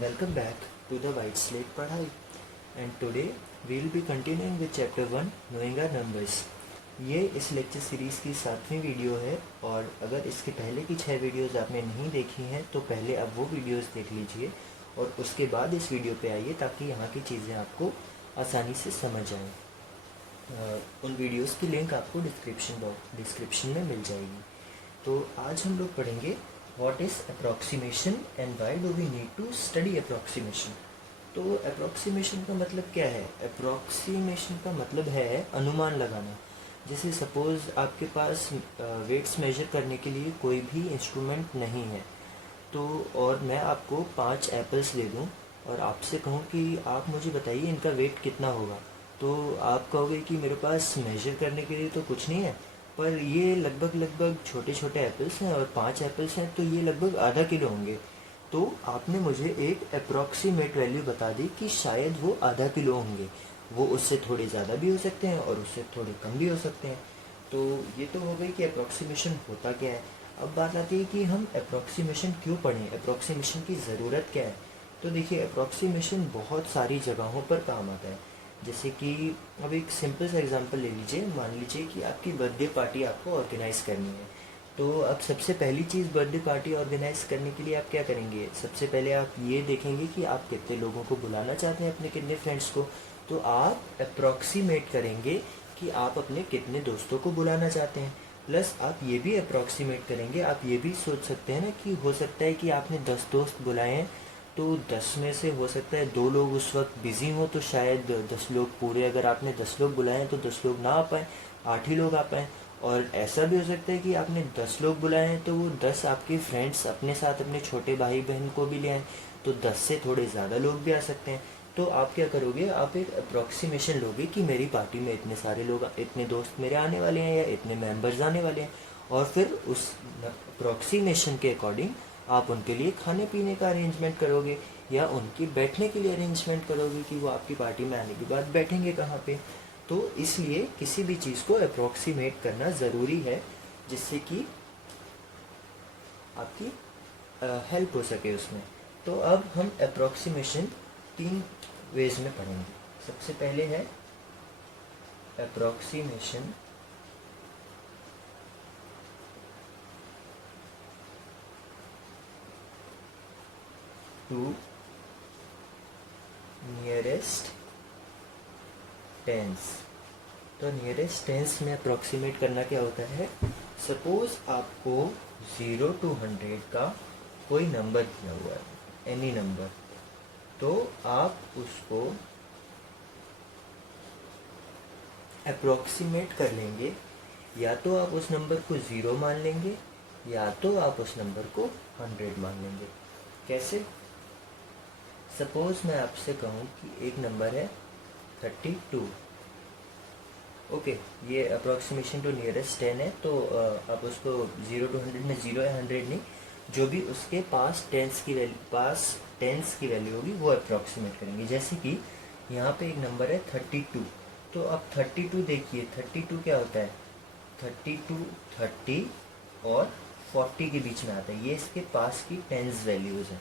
welcome back to the White Slate Padhai. And today we will be continuing with chapter 1 Knowing Our Numbers. ये इस lecture series की 7वीं video है और अगर इसके पहले की 6 वीडियोज़ आपने नहीं देखी हैं तो पहले आप वो वीडियोज़ देख लीजिए और उसके बाद इस वीडियो पे आइए ताकि यहाँ की चीज़ें आपको आसानी से समझ आएँ। उन वीडियोज़ की लिंक आपको डिस्क्रिप्शन में मिल जाएगी। तो आज हम लोग पढ़ेंगे What is approximation and why do we need to study approximation? तो approximation का मतलब क्या है? approximation का मतलब है अनुमान लगाना। जैसे सपोज़ आपके पास वेट्स मेजर करने के लिए कोई भी इंस्ट्रूमेंट नहीं है तो और मैं आपको 5 एप्पल्स दे दूं और आपसे कहूं कि आप मुझे बताइए इनका वेट कितना होगा, तो आप कहोगे कि मेरे पास मेजर करने के लिए तो कुछ नहीं है, पर ये लगभग छोटे छोटे एप्पल्स हैं और 5 एप्पल्स हैं तो ये लगभग आधा किलो होंगे। तो आपने मुझे एक अप्रॉक्सीमेट वैल्यू बता दी कि शायद वो आधा किलो होंगे। वो उससे थोड़े ज़्यादा भी हो सकते हैं और उससे थोड़े कम भी हो सकते हैं। तो ये तो हो गई कि अप्रॉक्सीमेशन होता क्या है। अब बात आती है कि हम अप्रॉक्सीमेशन क्यों पढ़ें, अप्रॉक्सीमेशन की ज़रूरत क्या है। तो देखिए अप्रॉक्सीमेशन बहुत सारी जगहों पर काम आता है। जैसे कि अब एक सिंपल सा एग्जांपल ले लीजिए, मान लीजिए कि आपकी बर्थडे पार्टी आपको ऑर्गेनाइज़ करनी है। तो अब सबसे पहली चीज़ बर्थडे पार्टी ऑर्गेनाइज़ करने के लिए आप क्या करेंगे, सबसे पहले आप ये देखेंगे कि आप कितने लोगों को बुलाना चाहते हैं, अपने कितने फ्रेंड्स को। तो आप अप्रॉक्सीमेट करेंगे कि आप अपने कितने दोस्तों को बुलाना चाहते हैं। प्लस आप ये भी अप्रॉक्सीमेट करेंगे, आप ये भी सोच सकते हैं ना कि हो सकता है कि आपने 10 दोस्त बुलाए हैं तो 10 में से हो सकता है 2 लोग उस वक्त बिज़ी हों, तो शायद 10 लोग पूरे, अगर आपने 10 लोग बुलाए हैं तो 10 लोग ना आ पाएँ, 8 ही लोग आ पाएँ। और ऐसा भी हो सकता है कि आपने 10 लोग बुलाए हैं तो वो 10 आपके फ्रेंड्स अपने साथ अपने छोटे भाई बहन को भी ले आएँ, तो 10 से थोड़े ज़्यादा लोग भी आ सकते हैं। तो आप क्या करोगे, आप एक अप्रॉक्सीमेशन लोगे कि मेरी पार्टी में इतने सारे लोग, इतने दोस्त मेरे आने वाले हैं या इतने मेंबर्स आने वाले हैं, और फिर उस अप्रॉक्सीमेशन के अकॉर्डिंग आप उनके लिए खाने पीने का अरेंजमेंट करोगे या उनके बैठने के लिए अरेंजमेंट करोगे कि वो आपकी पार्टी में आने के बाद बैठेंगे कहाँ पे। तो इसलिए किसी भी चीज़ को अप्रॉक्सीमेट करना ज़रूरी है जिससे कि आपकी हेल्प हो सके उसमें। तो अब हम अप्रॉक्सीमेशन 3 वेज में पढ़ेंगे। सबसे पहले है अप्रॉक्सीमेशन टू नियरेस्ट टेंस। तो नियरेस्ट टेंस में अप्रॉक्सीमेट करना क्या होता है, सपोज आपको 0 to 100 का कोई नंबर दिया हुआ है, एनी नंबर, तो आप उसको अप्रॉक्सीमेट कर लेंगे। या तो आप उस नंबर को 0 मान लेंगे या तो आप उस नंबर को 100 मान लेंगे। कैसे, सपोज मैं आपसे कहूँ कि एक नंबर है 32। ओके, ये अप्रॉक्सीमेशन टू नियरेस्ट 10 है, तो आप उसको 0 to 100 में 0 या 100 नहीं, जो भी उसके पास टेंस की वैल्यू होगी वो अप्रॉक्सीमेट करेंगे। जैसे कि यहाँ पे एक नंबर है 32, तो अब 32 देखिए, 32 क्या होता है, 32 30 और 40 के बीच में आता है, ये इसके पास की टेंस वैल्यूज़ हैं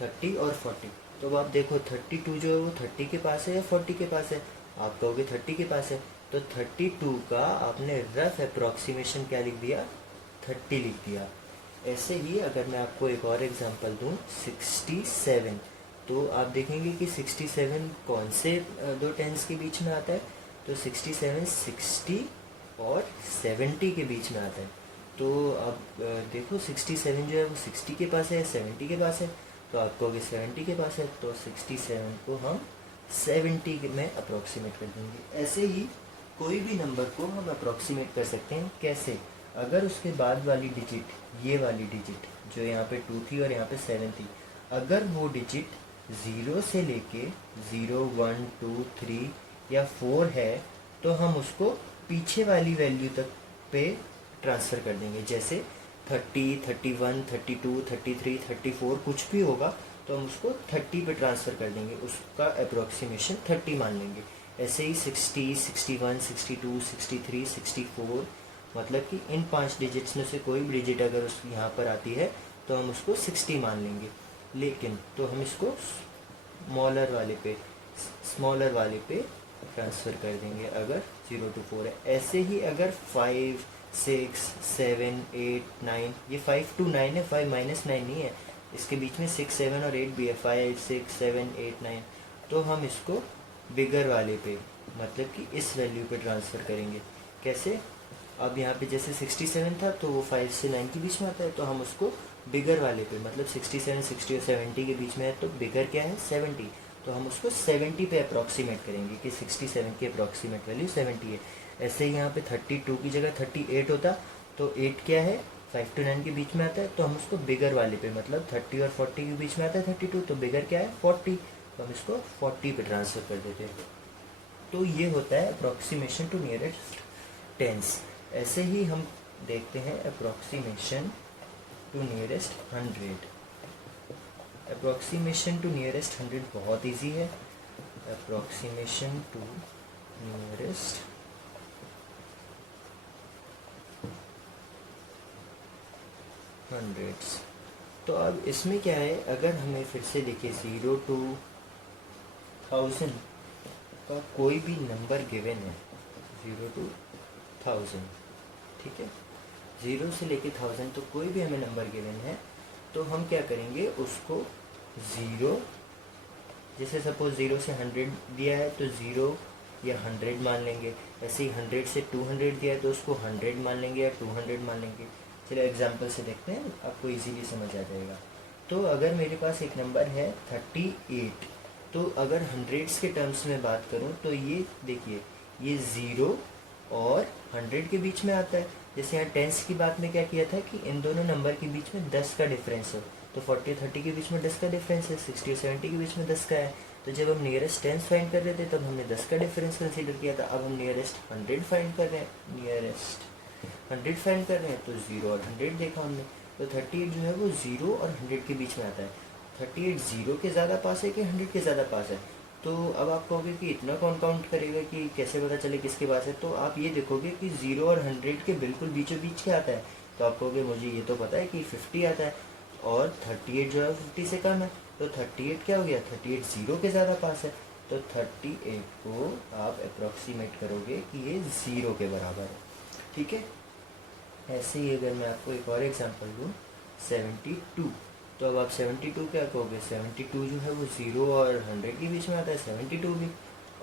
30 और 40। तो अब आप देखो 32 जो है वो 30 के पास है या 40 के पास है, आप कहोगे 30 के पास है, तो 32 का आपने रफ अप्रॉक्सीमेशन क्या लिख दिया, 30 लिख दिया। ऐसे ही अगर मैं आपको एक और एग्जांपल दूं 67, तो आप देखेंगे कि 67 कौन से 2 टेंस के बीच में आता है, तो 67 60 और 70 के बीच में आता है। तो आप देखो 67 जो है वो 60 के पास है या 70 के पास है, तो आप कहोगे 70 के पास है, तो 67 को हम 70 में अप्रॉक्सीमेट कर देंगे। ऐसे ही कोई भी नंबर को हम अप्रॉक्सीमेट कर सकते हैं। कैसे, अगर उसके बाद वाली डिजिट, ये वाली डिजिट जो यहाँ पे 2 थी और यहाँ पे 7 थी, अगर वो डिजिट 0 से लेके 0 1 2 3 या 4 है तो हम उसको पीछे वाली वैल्यू तक पे ट्रांसफ़र कर देंगे। जैसे 30 31 32 33 34 कुछ भी होगा तो हम उसको 30 पे ट्रांसफ़र कर देंगे, उसका अप्रॉक्सीमेशन 30 मान लेंगे। ऐसे ही 60 61 62 63 64, मतलब कि इन 5 डिजिट्स में से कोई भी डिजिट अगर उस यहाँ पर आती है तो हम उसको 60 मान लेंगे। लेकिन तो हम इसको स्मॉलर वाले पे ट्रांसफ़र कर देंगे अगर 0 to 4 है। ऐसे ही अगर 5, 6, 7, 8, 9, ये 5 to 9 है, 5 - 9 नहीं है, इसके बीच में 6, 7 और 8 भी है, 5, 6, 7, 8, 9। तो हम इसको बिगर वाले पे, मतलब कि इस वैल्यू पे ट्रांसफ़र करेंगे। कैसे? अब यहाँ पे जैसे 67 था तो वो 5 से 9 के बीच में आता है, तो हम उसको बिगर वाले पे, मतलब 67, 60 और 70 के बीच में है, तो बिगर क्या है? 70। तो हम उसको 70 पे अप्रॉक्सीमेट करेंगे कि 67 की अप्रॉक्सीमेट वैल्यू 70 है। ऐसे ही यहाँ पे 32 की जगह 38 होता, तो 8 क्या है? 5 to 9 के बीच में आता है, तो हम उसको बिगर वाले पे, मतलब 30 और 40 के बीच में आता है 32, तो बिगर क्या है? 40, तो हम इसको 40 पे ट्रांसफ़र कर देते हैं। तो ये होता है अप्रॉक्सीमेशन टू नियरेस्ट टेंस। ऐसे ही हम देखते हैं approximation to nearest 100। Approximation to nearest 100 बहुत इजी है। Approximation to nearest 100। तो अब इसमें क्या है, अगर हमें फिर से देखिए 0 to 1000 का कोई भी नंबर गिवन है, 0 to 1000, ठीक है, 0 से लेके 1000 तो कोई भी हमें नंबर गिवन है, तो हम क्या करेंगे उसको 0, जैसे सपोज 0 से 100 दिया है तो 0 या 100 मान लेंगे। ऐसे ही 100 से 200 दिया है तो उसको 100 मान लेंगे या 200 मान लेंगे। चलिए एग्जांपल से देखते हैं, आपको इजीली समझ आ जाएगा। तो अगर मेरे पास एक नंबर है 38, तो अगर हंड्रेड्स के टर्म्स में बात करूं तो ये देखिए, ये 0 और 100 के बीच में आता है। जैसे यहाँ टेंस की बात में क्या किया था कि इन दोनों नंबर के बीच में 10 का डिफरेंस है, तो 40 30 के बीच में 10 का डिफरेंस है, 60 और 70 के बीच में 10 का है। तो जब हम नियरेस्ट टेंस फाइंड कर रहे थे तब हमने 10 का डिफरेंस कंसीडर किया था। अब हम नियरेस्ट 100 फाइंड कर रहे हैं, नियरेस्ट 100 फाइंड कर रहे हैं, तो 0 और 100 देखा हमने, तो 38 जो है वो 0 और 100 के बीच में आता है। 38 0 के ज़्यादा पास है कि 100 के ज़्यादा पास है? तो अब आप कहोगे कि इतना कौन काउंट करेगा कि कैसे पता चले किसके पास है? तो आप ये देखोगे कि 0 और 100 के बिल्कुल बीचों बीच क्या आता है, तो आप कहोगे मुझे ये तो पता है कि 50 आता है, और 38 जो है 50 से कम है, तो 38 क्या हो गया? 38 0 के ज़्यादा पास है, तो 38 को आप अप्रॉक्सीमेट करोगे कि ये 0 के बराबर है, ठीक है। ऐसे ही अगर मैं आपको एक और एग्जांपल दूँ, 72, तो अब आप 72 क्या कहोगे? 72 जो है वो 0 और 100 के बीच में आता है, 72 भी,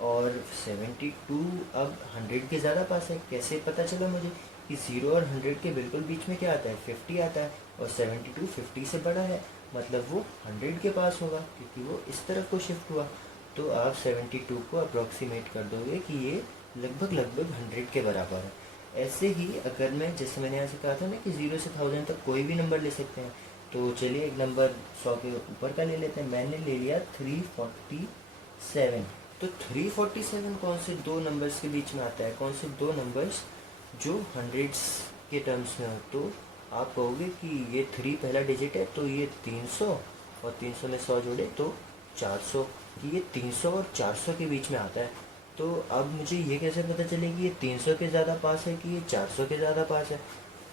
और 72 अब 100 के ज़्यादा पास है। कैसे पता चला मुझे कि 0 और 100 के बिल्कुल बीच में क्या आता है? 50 आता है, और 72 50 से बड़ा है, मतलब वो 100 के पास होगा क्योंकि वो इस तरफ को शिफ्ट हुआ। तो आप 72 को अप्रॉक्सीमेट कर दोगे कि ये लगभग 100 के बराबर है। ऐसे ही अगर मैं, जैसे मैंने यहाँ से कहा था ना कि 0 से 1000 तक कोई भी नंबर ले सकते हैं, तो चलिए एक नंबर 100 के ऊपर का ले लेते हैं। मैंने ले लिया 347। तो 347 कौन से दो नंबर्स के बीच में आता है? कौन से दो नंबर्स जो हंड्रेड्स के टर्म्स में हो? तो आप कहोगे कि ये 3 पहला डिजिट है, तो ये 300, और 300 में 100 जोड़े तो 400, कि ये 300 और 400 के बीच में आता है। तो अब मुझे ये कैसे पता चले कि ये 300 के ज़्यादा पास है कि ये 400 के ज़्यादा पास है?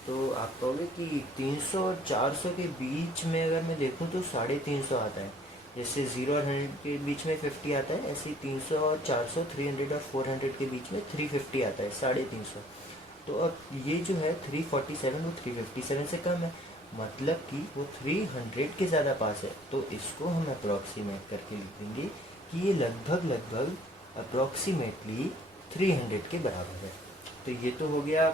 तो आप कहोगे कि 300 और 400 के बीच में अगर मैं देखूं तो 350 आता है। जैसे 0 और 100 के बीच में 50 आता है, ऐसे ही 300 और 400, 300 और 400 के बीच में 350 आता है, 350। तो अब ये जो है 347 वो 357 से कम है, मतलब कि वो 300 के ज़्यादा पास है। तो इसको हम अप्रॉक्सीमेट करके लिख देंगे कि ये लगभग अप्रॉक्सीमेटली 300 के बराबर है। तो ये तो हो गया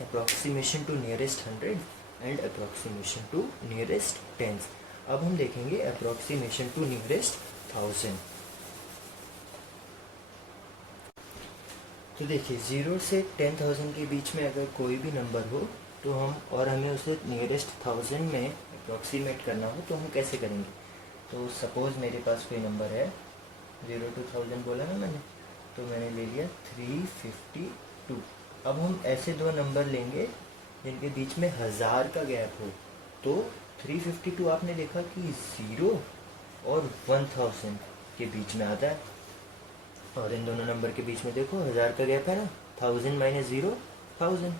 approximation to nearest 100 and approximation to nearest tens. अब हम देखेंगे अप्रॉक्सीमेशन टू नियरेस्ट 1000। तो देखिए 0 से 10,000 के बीच में अगर कोई भी नंबर हो तो हम, और हमें उसे नियरेस्ट 1000 में अप्रॉक्सीमेट करना हो, तो हम कैसे करेंगे? तो सपोज़ मेरे पास कोई नंबर है, 0 to 1000 बोला ना मैंने, तो मैंने ले लिया 352। अब हम ऐसे दो नंबर लेंगे जिनके बीच में 1000 का गैप हो। तो 352 आपने देखा कि 0 और 1000 के बीच में आता है, और इन दोनों नंबर के बीच में देखो 1000 का गैप है ना, 1000 - 0 1000,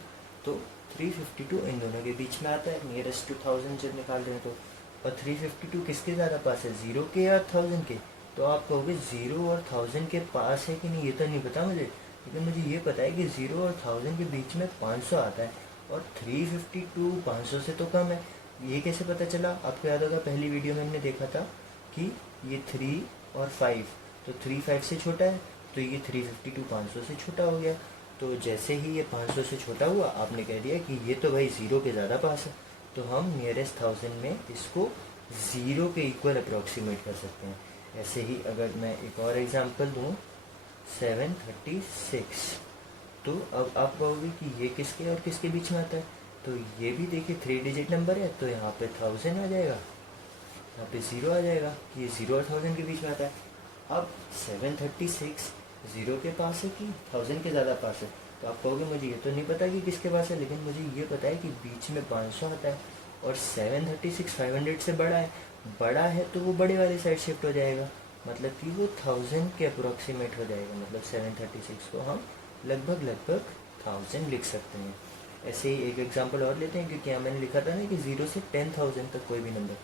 तो 352 इन दोनों के बीच में आता है। नियरेस्ट टू 1000 जब निकाल रहे हैं तो और 352 किसके ज़्यादा पास है, 0 के या 1000 के। तो आप कहोगे 0 और 1000 के पास है कि नहीं, ये तो नहीं पता मुझे, लेकिन मुझे ये पता है कि 0 और 1000 के बीच में 500 आता है और 352 500 से तो कम है। ये कैसे पता चला, आपको याद होगा पहली वीडियो में हमने देखा था कि ये 3 और 5, तो 3 5 से छोटा है, तो ये 352 500 से छोटा हो गया। तो जैसे ही ये 500 से छोटा हुआ, आपने कह दिया कि ये तो भाई 0 के ज़्यादा पास है, तो हम नियरेस्ट 1000 में इसको 0 के इक्वल अप्रॉक्सीमेट कर सकते हैं। ऐसे ही अगर मैं एक और एग्जांपल दूँ, 736, तो अब आप कहोगे कि ये किसके और किसके बीच में आता है, तो ये भी देखिए 3 डिजिट नंबर है, तो यहाँ पे 1000 आ जाएगा, यहाँ पे 0 आ जाएगा कि ये 0 और 1000 के बीच में आता है। अब 736 0 के पास है कि 1000 के ज़्यादा पास है, तो आप कहोगे मुझे ये तो नहीं पता कि किसके पास है, लेकिन मुझे ये पता है कि बीच में 500 आता है और 736 500 से बड़ा है तो वो बड़े वाले साइड शिफ्ट हो जाएगा, मतलब कि वो 1000 के अप्रोक्सीमेट हो जाएगा, मतलब 736 को हम लगभग 1000 लिख सकते हैं। ऐसे ही एक एग्जांपल और लेते हैं, क्योंकि यहाँ मैंने लिखा था ना कि 0 से 10,000 तक कोई भी नंबर,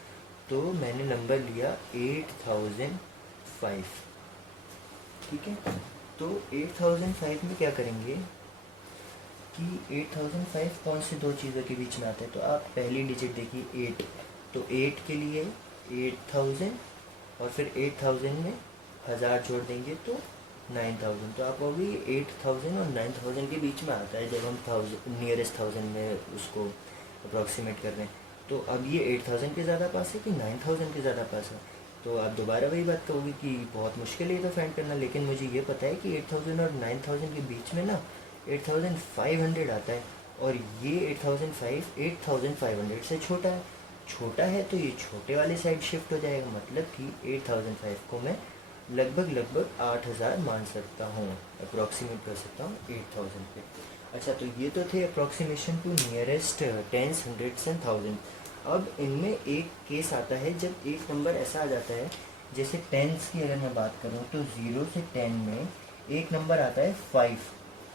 तो मैंने नंबर लिया 8005, ठीक है। तो 8005 में क्या करेंगे कि 8005 कौन से दो चीज़ों के बीच में आता है, तो आप पहली डिजिट देखिए 8, तो 8 के लिए 8000 और फिर 8000 में 1000 जोड़ देंगे तो 9000, तो आप कहोगे 8000 और 9000 के बीच में आता है जब हम नियरेस्ट 1000 में उसको अप्रॉक्सीमेट कर रहे हैं। तो अब ये 8000 के ज़्यादा पास है कि 9000 के ज़्यादा पास है, तो आप दोबारा वही बात कहोगे कि बहुत मुश्किल है ये तो फाइंड करना, लेकिन मुझे ये पता है कि 8000 और 9000 के बीच में ना 8500 आता है, और ये 8500 से छोटा है तो ये छोटे वाले साइड शिफ्ट हो जाएगा, मतलब कि 8005 को मैं लगभग 8000 मान सकता हूँ, अप्रॉक्सीमेट कर सकता हूँ 8000 पे। अच्छा, तो ये तो थे approximation to nearest tens, hundreds and 1000। अब इनमें एक केस आता है जब एक नंबर ऐसा आ जाता है, जैसे टेंस की अगर मैं बात करूँ तो 0 से 10 में एक नंबर आता है 5,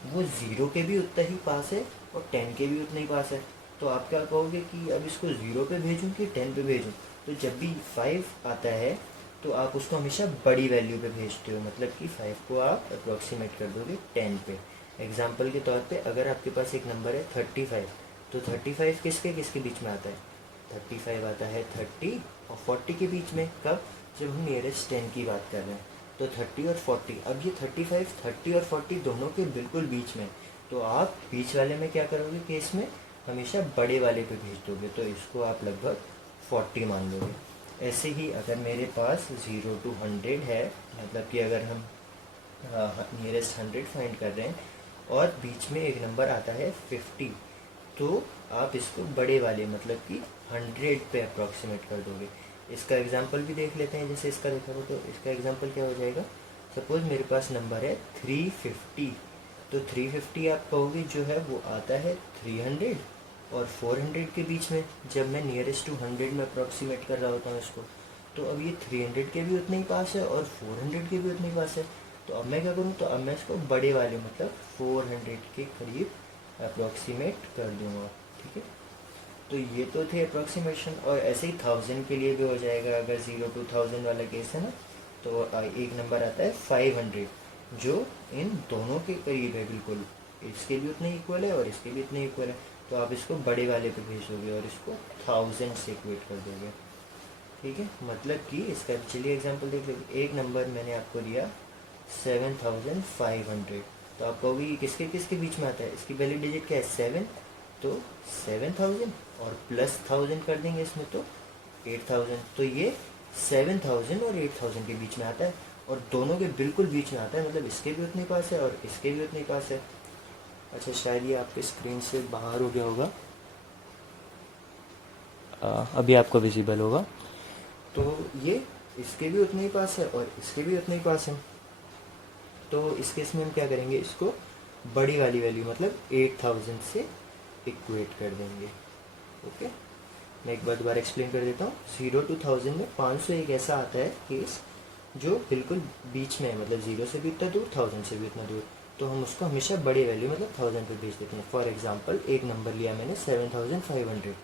वो 0 के भी उतना ही पास है और 10 के भी उतना ही पास है, तो आप क्या कहोगे कि अब इसको 0 पे भेजूँ कि 10 पे भेजूँ, तो जब भी 5 आता है तो आप उसको हमेशा बड़ी वैल्यू पे भेजते हो, मतलब कि 5 को आप अप्रॉक्सीमेट कर दोगे 10 पे। एग्जाम्पल के तौर पे अगर आपके पास एक नंबर है 35, तो 35 किसके बीच में आता है, 35 आता है 30 और 40 के बीच में, कब, जब हम नियरेस्ट 10 की बात कर रहे हैं, तो 30 और 40, अब ये 35 30 और 40 दोनों के बिल्कुल बीच में, तो आप बीच वाले में क्या करोगे केस में, हमेशा बड़े वाले पे भेज दोगे, तो इसको आप लगभग 40 मान लोगे। ऐसे ही अगर मेरे पास 0 to 100 है, मतलब कि अगर हम नियरेस्ट 100 फाइंड कर रहे हैं और बीच में एक नंबर आता है 50, तो आप इसको बड़े वाले मतलब कि 100 पे अप्रॉक्सीमेट कर दोगे। इसका एग्जांपल भी देख लेते हैं, जैसे इसका देखा हो तो इसका एग्जांपल क्या हो जाएगा, सपोज मेरे पास नंबर है 350, तो 350 आप कहोगे जो है वो आता है 300 और 400 के बीच में, जब मैं नियरेस्ट टू 100 में अप्रॉक्सीमेट कर रहा होता हूँ इसको, तो अब ये 300 के भी उतने ही पास है और 400 के भी उतने ही पास है, तो अब मैं क्या करूँ, तो अब मैं इसको बड़े वाले मतलब 400 के करीब अप्रॉक्सीमेट कर दूँगा, ठीक है। तो ये तो थे अप्रॉक्सीमेशन, और ऐसे ही 1000 के लिए भी हो जाएगा, अगर 0 to 1000 वाला केस है ना, तो एक नंबर आता है 500 जो इन दोनों के करीब है बिल्कुल, इसके भी उतने इक्वल है और इसके भी उतने इक्वल है, तो आप इसको बड़े वाले पे भेज दोगे और इसको 1000 से इक्वेट कर दोगे, ठीक है। मतलब कि इसका चलिए एग्जांपल देख लीजिए, एक नंबर मैंने आपको दिया 7500, तो आप कहोगे ये किसके किसके बीच में आता है, इसकी पहली डिजिट क्या है 7, तो 7000 और प्लस 1000 कर देंगे इसमें तो 8000, तो ये 7000 और 8000 के बीच में आता है और दोनों के बिल्कुल बीच में आता है, मतलब इसके भी उतने पास है और इसके भी उतने पास है। अच्छा, शायद ये आपके स्क्रीन से बाहर हो गया होगा, अभी आपको विजिबल होगा, तो ये इसके भी उतने ही पास है और इसके भी उतने ही पास है, तो इस केस में हम क्या करेंगे, इसको बड़ी वाली वैल्यू मतलब 8000 से इक्वेट कर देंगे, ओके। मैं एक बार दोबारा एक्सप्लेन कर देता हूँ, 0 to 1000 में 500 एक ऐसा आता है केस जो बिल्कुल बीच में है, मतलब 0 से भी इतना दूर 1000 से भी इतना दूर, तो हम उसको हमेशा बड़े वैल्यू मतलब 1000 पे भेज देते हैं। फॉर एग्जांपल एक नंबर लिया मैंने 7500,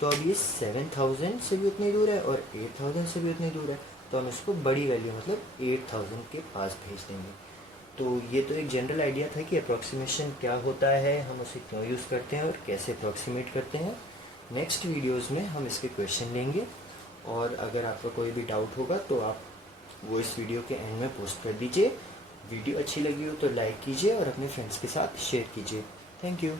तो तो अब ये 7000 से भी उतनी दूर है और 8000 से भी उतनी दूर है, तो हम इसको बड़ी वैल्यू मतलब 8000 के पास भेज देंगे। तो ये तो एक जनरल आइडिया था कि अप्रॉक्सीमेशन क्या होता है, हम उसे क्यों यूज़ करते हैं और कैसे अप्रॉक्सीमेट करते हैं। नेक्स्ट वीडियोस में हम इसके क्वेश्चन लेंगे, और अगर आपका कोई भी डाउट होगा तो आप वो इस वीडियो के एंड में पोस्ट कर दीजिए। वीडियो अच्छी लगी हो तो लाइक कीजिए और अपने फ्रेंड्स के साथ शेयर कीजिए। Thank you.